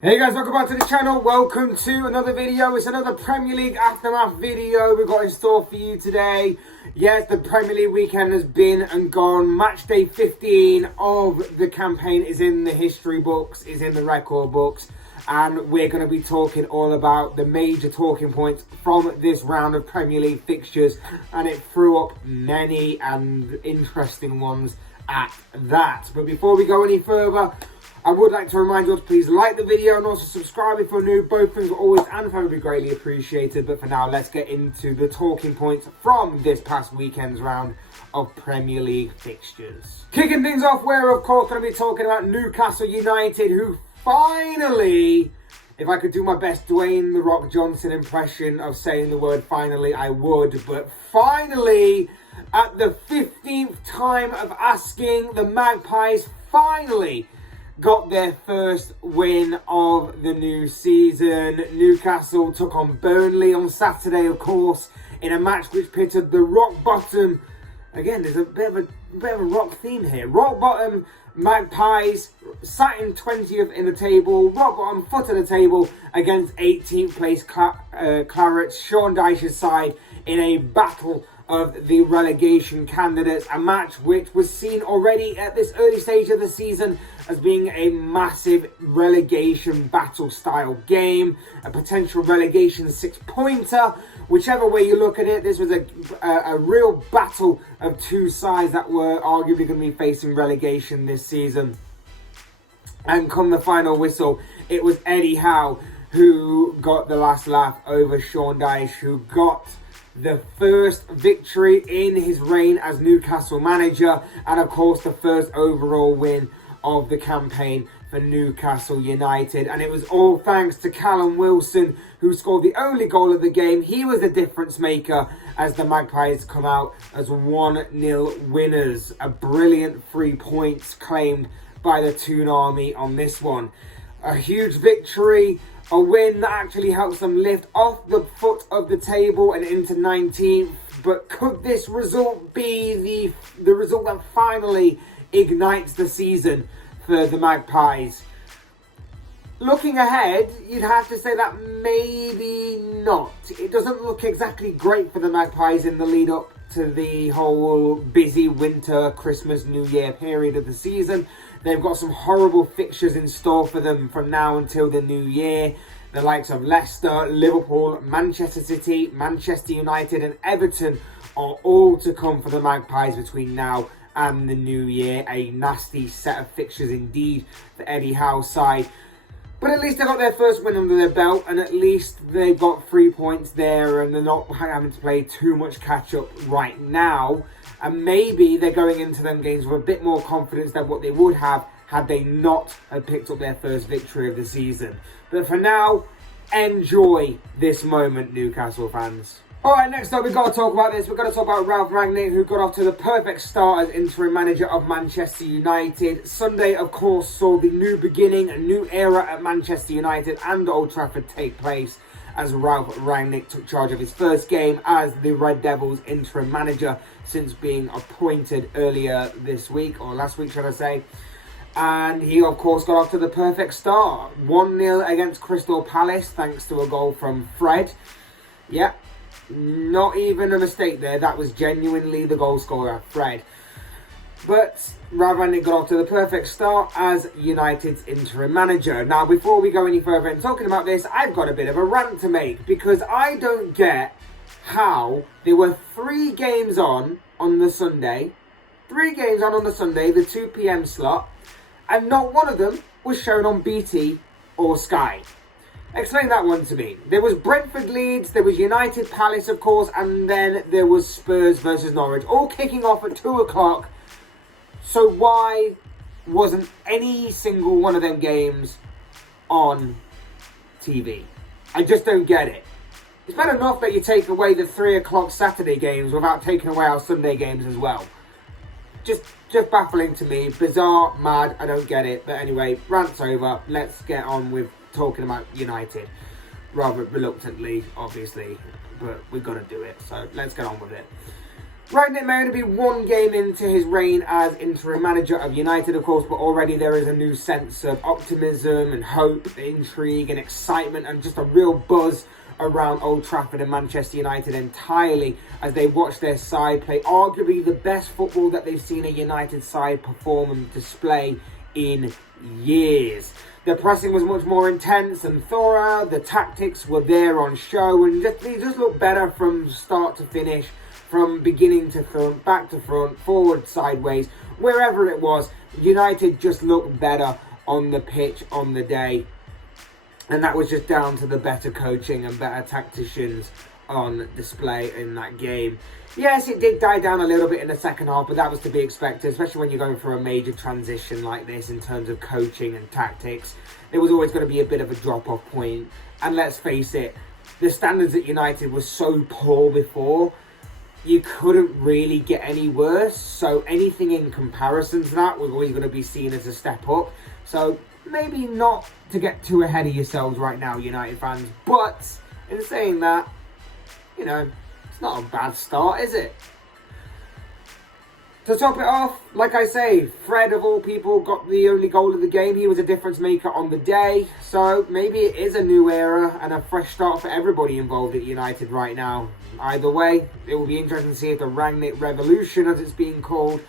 Hey guys, welcome back to the channel. Welcome to another video. It's another Premier League Aftermath video we've got in store for you today. Yes, the Premier League weekend has been and gone. Match day 15 of the campaign is in the history books, is in the record books. And we're going to be talking all about the major talking points from this round of Premier League fixtures. And it threw up many and interesting ones at that. But before we go any further, I would like to remind you all to please like the video and also subscribe if you're new. Both things are always and forever be greatly appreciated. But for now, let's get into the talking points from this past weekend's round of Premier League fixtures. Kicking things off, we're of course going to be talking about Newcastle United, who finally, if I could do my best Dwayne "The Rock" Johnson impression of saying the word finally, I would. But finally, at the 15th time of asking, the Magpies finally got their first win of the new season. Newcastle took on Burnley on Saturday, of course, in a match which pitted the rock bottom. Again, there's a bit of a rock theme here. Rock bottom Magpies sat in 20th in the table, rock bottom foot of the table against 18th place Clarets, Sean Dyche's side, in a battle of the relegation candidates. A match which was seen already at this early stage of the season as being a massive relegation battle style game, a potential relegation 6-pointer. Whichever way you look at it, this was a real battle of two sides that were arguably going to be facing relegation this season. And come the final whistle, it was Eddie Howe who got the last laugh over Sean Dyche, who got the first victory in his reign as Newcastle manager, and of course the first overall win of the campaign for Newcastle United. And it was all thanks to Callum Wilson, who scored the only goal of the game. He was the difference maker as the Magpies come out as 1-0 winners. A brilliant 3 points claimed by the Toon Army on this one. A huge victory, a win that actually helps them lift off the foot of the table and into 19th. But could this result be the result that finally ignites the season for the Magpies? Looking ahead, you'd have to say that maybe not. It doesn't look exactly great for the Magpies in the lead up to the whole busy winter, Christmas, New Year period of the season. They've got some horrible fixtures in store for them from now until the new year. The likes of Leicester, Liverpool, Manchester City, Manchester United and Everton are all to come for the Magpies between now and the new year. A nasty set of fixtures indeed for Eddie Howe's side. But at least they got their first win under their belt, and at least they've got 3 points there, and they're not having to play too much catch-up right now. And maybe they're going into them games with a bit more confidence than what they would have had they not have picked up their first victory of the season. But for now, enjoy this moment, Newcastle fans. Alright, next up we've got to talk about this. We've got to talk about Ralf Rangnick, who got off to the perfect start as interim manager of Manchester United. Sunday, of course, saw the new beginning, a new era at Manchester United and Old Trafford take place as Ralf Rangnick took charge of his first game as the Red Devils interim manager since being appointed earlier this week, or last week should I say. And he, of course, got off to the perfect start. 1-0 against Crystal Palace, thanks to a goal from Fred. Yeah, not even a mistake there. That was genuinely the goal scorer, Fred. But Ralf Rangnick got off to the perfect start as United's interim manager. Now, before we go any further in talking about this, I've got a bit of a rant to make, because I don't get how there were 3 games on the Sunday. 3 games on the Sunday, the 2 p.m. slot, and not one of them was shown on BT or Sky. Explain that one to me. There was Brentford Leeds, there was United Palace, of course, and then there was Spurs versus Norwich, all kicking off at 2 o'clock. So why wasn't any single one of them games on TV? I just don't get it. It's bad enough that you take away the 3 o'clock Saturday games without taking away our Sunday games as well. Just baffling to me. Bizarre, mad, I don't get it. But anyway, rant's over. Let's get on with talking about United. Rather reluctantly, obviously, but we've got to do it. So let's get on with it. Rangnick may only be one game into his reign as interim manager of United, of course, but already there is a new sense of optimism and hope, intrigue and excitement and just a real buzz around Old Trafford and Manchester United entirely as they watch their side play arguably the best football that they've seen a United side perform and display in years. The pressing was much more intense and thorough, the tactics were there on show, and they just looked better from start to finish, from beginning to front, back to front, forward, sideways, wherever it was. United just looked better on the pitch on the day. And that was just down to the better coaching and better tacticians on display in that game. Yes, it did die down a little bit in the second half, but that was to be expected, especially when you're going through a major transition like this in terms of coaching and tactics. There was always going to be a bit of a drop-off point. And let's face it, the standards at United were so poor before, you couldn't really get any worse. So anything in comparison to that was always going to be seen as a step up. So maybe not to get too ahead of yourselves right now, United fans. But in saying that, you know, it's not a bad start, is it? To top it off, like I say, Fred of all people got the only goal of the game. He was a difference maker on the day. So maybe it is a new era and a fresh start for everybody involved at United right now. Either way, it will be interesting to see if the Rangnick revolution, as it's being called,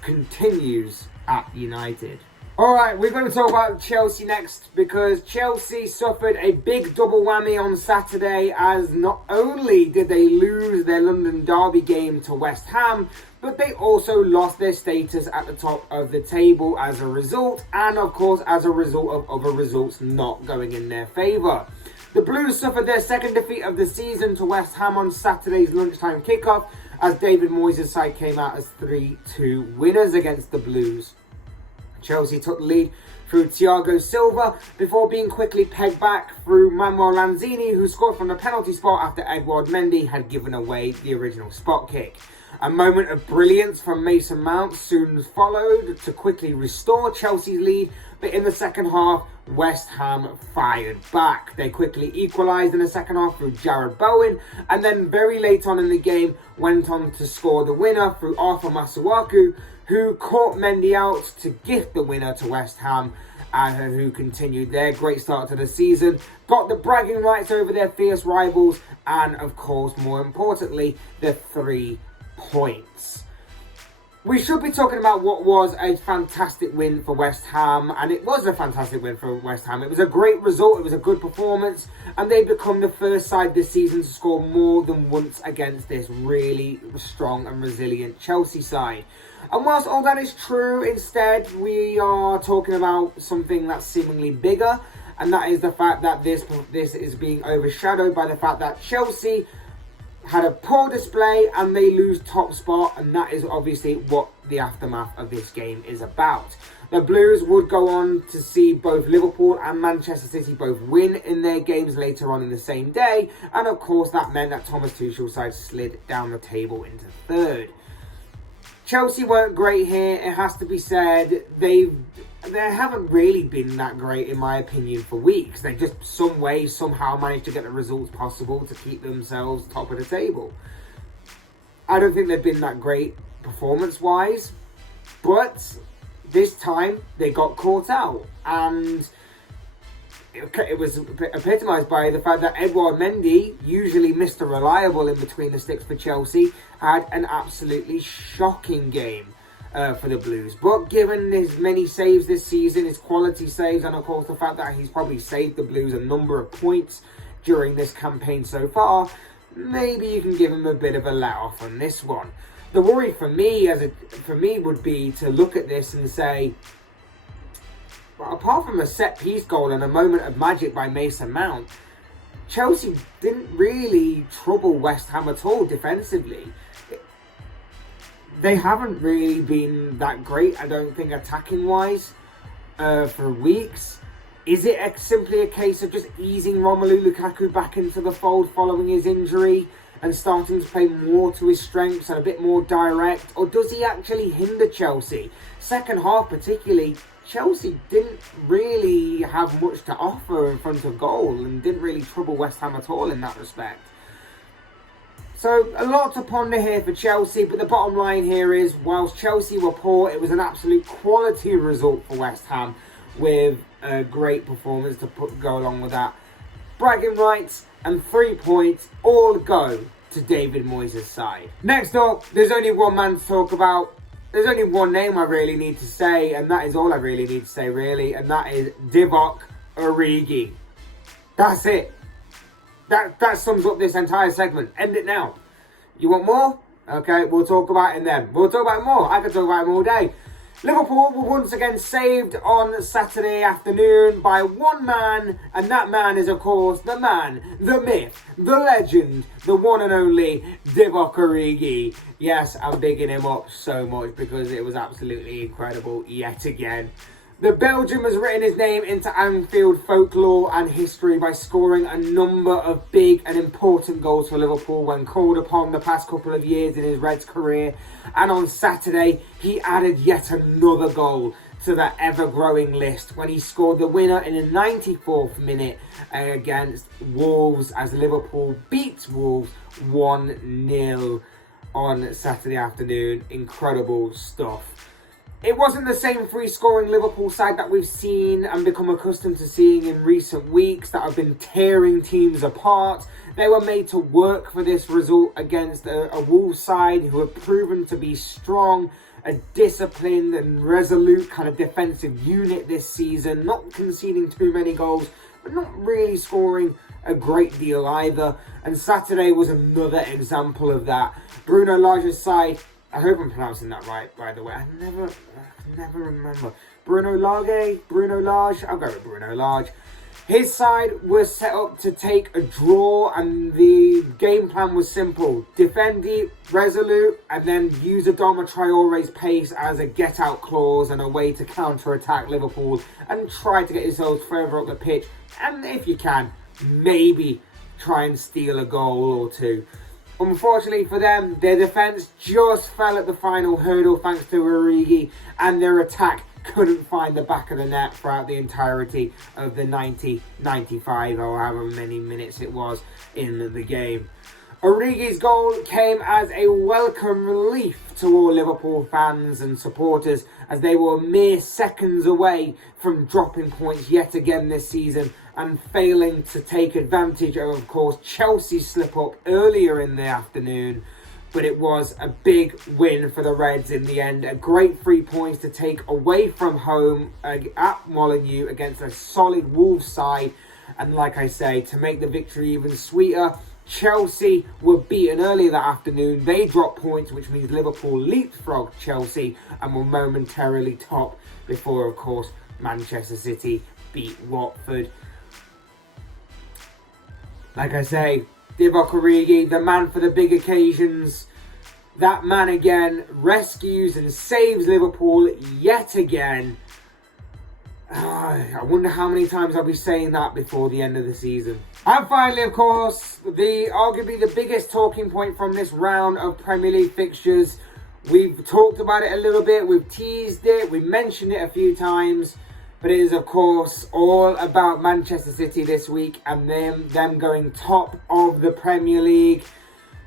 continues at United. Alright, we're going to talk about Chelsea next, because Chelsea suffered a big double whammy on Saturday, as not only did they lose their London derby game to West Ham, but they also lost their status at the top of the table as a result, and of course as a result of other results not going in their favour. The Blues suffered their second defeat of the season to West Ham on Saturday's lunchtime kickoff, as David Moyes' side came out as 3-2 winners against the Blues. Chelsea took the lead through Thiago Silva before being quickly pegged back through Manuel Lanzini, who scored from the penalty spot after Edouard Mendy had given away the original spot kick. A moment of brilliance from Mason Mount soon followed to quickly restore Chelsea's lead, but in the second half, West Ham fired back. They quickly equalised in the second half through Jarrod Bowen, and then very late on in the game went on to score the winner through Arthur Masuaku, who caught Mendy out to gift the winner to West Ham, and who continued their great start to the season, got the bragging rights over their fierce rivals, and of course, more importantly, the 3 points. We should be talking about what was a fantastic win for West Ham, and it was a fantastic win for West Ham. It was a great result, it was a good performance, and they become the first side this season to score more than once against this really strong and resilient Chelsea side. And whilst all that is true, instead we are talking about something that's seemingly bigger, and that is the fact that this is being overshadowed by the fact that Chelsea had a poor display and they lose top spot, and that is obviously what the aftermath of this game is about. The Blues would go on to see both Liverpool and Manchester City both win in their games later on in the same day, and of course that meant that Thomas Tuchel's side slid down the table into third. Chelsea weren't great here, it has to be said. They haven't really been that great, in my opinion, for weeks. They just some way, somehow managed to get the results possible to keep themselves top of the table. I don't think they've been that great performance-wise, but this time they got caught out, and it was epitomised by the fact that Edouard Mendy, usually Mr. Reliable in between the sticks for Chelsea, had an absolutely shocking game for the Blues. But given his many saves this season, his quality saves, and of course the fact that he's probably saved the Blues a number of points during this campaign so far, maybe you can give him a bit of a let-off on this one. The worry for me would be to look at this and say, apart from a set-piece goal and a moment of magic by Mason Mount, Chelsea didn't really trouble West Ham at all defensively. They haven't really been that great, I don't think, attacking-wise, for weeks. Is it simply a case of just easing Romelu Lukaku back into the fold following his injury and starting to play more to his strengths and a bit more direct? Or does he actually hinder Chelsea? Second half particularly, Chelsea didn't really have much to offer in front of goal and didn't really trouble West Ham at all in that respect. So a lot to ponder here for Chelsea, but the bottom line here is, whilst Chelsea were poor, it was an absolute quality result for West Ham with a great performance to go along with that. Bragging rights and 3 points all go to David Moyes' side. Next up, there's only one man to talk about. There's only one name I really need to say, and that is all I really need to say, really, and that is Divock Origi. That's it. That sums up this entire segment. End it now. You want more? Okay, we'll talk about it then. We'll talk about it more. I can talk about it all day. Liverpool were once again saved on Saturday afternoon by one man, and that man is, of course, the man, the myth, the legend, the one and only Divock Origi. Yes, I'm bigging him up so much because it was absolutely incredible yet again. The Belgian has written his name into Anfield folklore and history by scoring a number of big and important goals for Liverpool when called upon the past couple of years in his Reds career. And on Saturday, he added yet another goal to that ever-growing list when he scored the winner in the 94th minute against Wolves as Liverpool beats Wolves 1-0 on Saturday afternoon. Incredible stuff. It wasn't the same free-scoring Liverpool side that we've seen and become accustomed to seeing in recent weeks that have been tearing teams apart. They were made to work for this result against a Wolves side who have proven to be strong, a disciplined and resolute kind of defensive unit this season, not conceding too many goals, but not really scoring a great deal either. And Saturday was another example of that. Bruno Lage's side, I hope I'm pronouncing that right, by the way. I never remember. Bruno Lage? I'll go with Bruno Lage. His side was set up to take a draw, and the game plan was simple. Defend deep, resolute, and then use Adama Traore's pace as a get-out clause and a way to counter-attack Liverpool and try to get yourselves further up the pitch. And if you can, maybe try and steal a goal or two. Unfortunately for them, their defence just fell at the final hurdle thanks to Origi, and their attack couldn't find the back of the net throughout the entirety of the 90-95 or however many minutes it was in the game. Origi's goal came as a welcome relief to all Liverpool fans and supporters as they were mere seconds away from dropping points yet again this season and failing to take advantage of course, Chelsea's slip-up earlier in the afternoon. But it was a big win for the Reds in the end. A great 3 points to take away from home at Molineux against a solid Wolves side. And like I say, to make the victory even sweeter, Chelsea were beaten earlier that afternoon. They dropped points, which means Liverpool leapfrogged Chelsea and were momentarily top before, of course, Manchester City beat Watford. Like I say, Divock Origi, the man for the big occasions. That man again rescues and saves Liverpool yet again. I wonder how many times I'll be saying that before the end of the season. And finally, of course, arguably the biggest talking point from this round of Premier League fixtures. We've talked about it a little bit, we've teased it, we've mentioned it a few times. But it is, of course, all about Manchester City this week and them going top of the Premier League.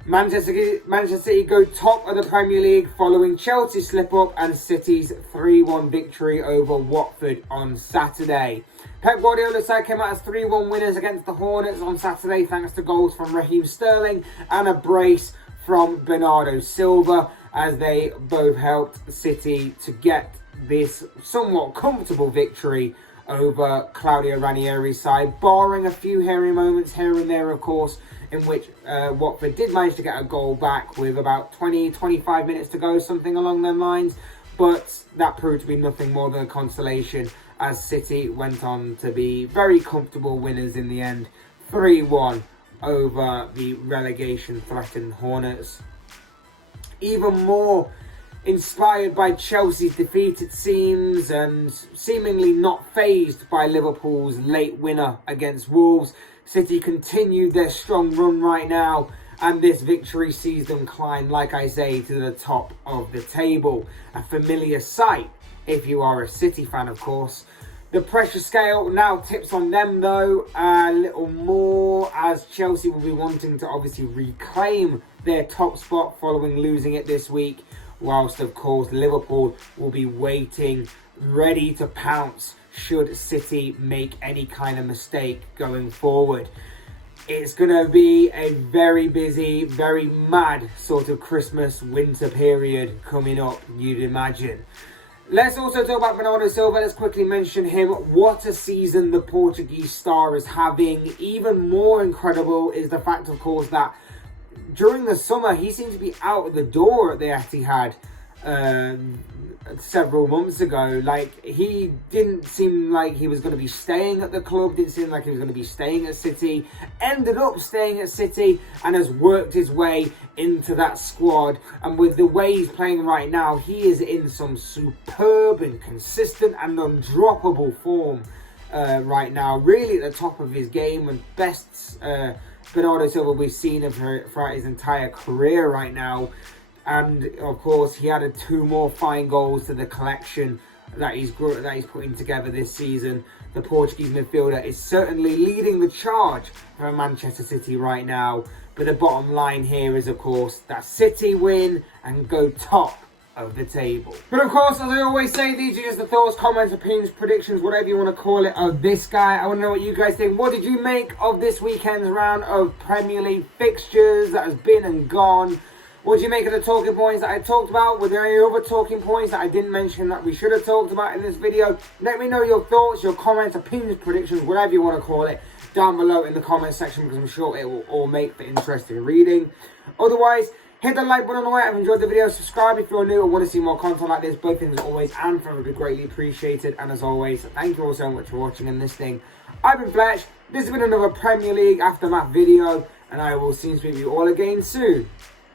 Manchester City go top of the Premier League following Chelsea's slip-up and City's 3-1 victory over Watford on Saturday. Pep Guardiola's side came out as 3-1 winners against the Hornets on Saturday thanks to goals from Raheem Sterling and a brace from Bernardo Silva as they both helped City to get this somewhat comfortable victory over Claudio Ranieri's side, barring a few hairy moments here and there, of course, in which Watford did manage to get a goal back with about 20-25 minutes to go, something along those lines, but that proved to be nothing more than a consolation as City went on to be very comfortable winners in the end, 3-1 over the relegation-threatened Hornets. Even more inspired by Chelsea's defeat, it seems, and seemingly not fazed by Liverpool's late winner against Wolves, City continued their strong run right now, and this victory sees them climb, like I say, to the top of the table. A familiar sight, if you are a City fan, of course. The pressure scale now tips on them, though, a little more, as Chelsea will be wanting to obviously reclaim their top spot following losing it this week, whilst of course Liverpool will be waiting, ready to pounce should City make any kind of mistake going forward. It's going to be a very busy, very mad sort of Christmas winter period coming up, you'd imagine. Let's also talk about Bernardo Silva. Let's quickly mention him. What a season the Portuguese star is having. Even more incredible is the fact, of course, that during the summer he seemed to be out of the door at the Etihad several months ago. Like, he didn't seem like he was going to be staying at the club, didn't seem like he was going to be staying at City, ended up staying at City and has worked his way into that squad. And with the way he's playing right now, he is in some superb and consistent and undroppable form right now, really at the top of his game, and best Bernardo Silva we've seen him throughout his entire career right now. And of course, he added 2 more fine goals to the collection that he's putting together this season. The Portuguese midfielder is certainly leading the charge for Manchester City right now. But the bottom line here is, of course, that City win and go top of the table. But of course, as I always say, these are just the thoughts, comments, opinions, predictions, whatever you want to call it, of this guy. I want to know what you guys think. What did you make of this weekend's round of Premier League fixtures that has been and gone? What do you make of the talking points that I talked about? Were there any other talking points that I didn't mention that we should have talked about in this video? Let me know your thoughts, your comments, opinions, predictions, whatever you want to call it, down below in the comment section, because I'm sure it will all make for interesting reading. Otherwise, hit the like button on the way. If you enjoyed the video, subscribe if you're new or want to see more content like this. Both things always and forever be greatly appreciated. And as always, thank you all so much for watching and listening. I've been Fletch. This has been another Premier League Aftermath video, and I will soon speak to you all again soon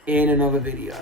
in another video.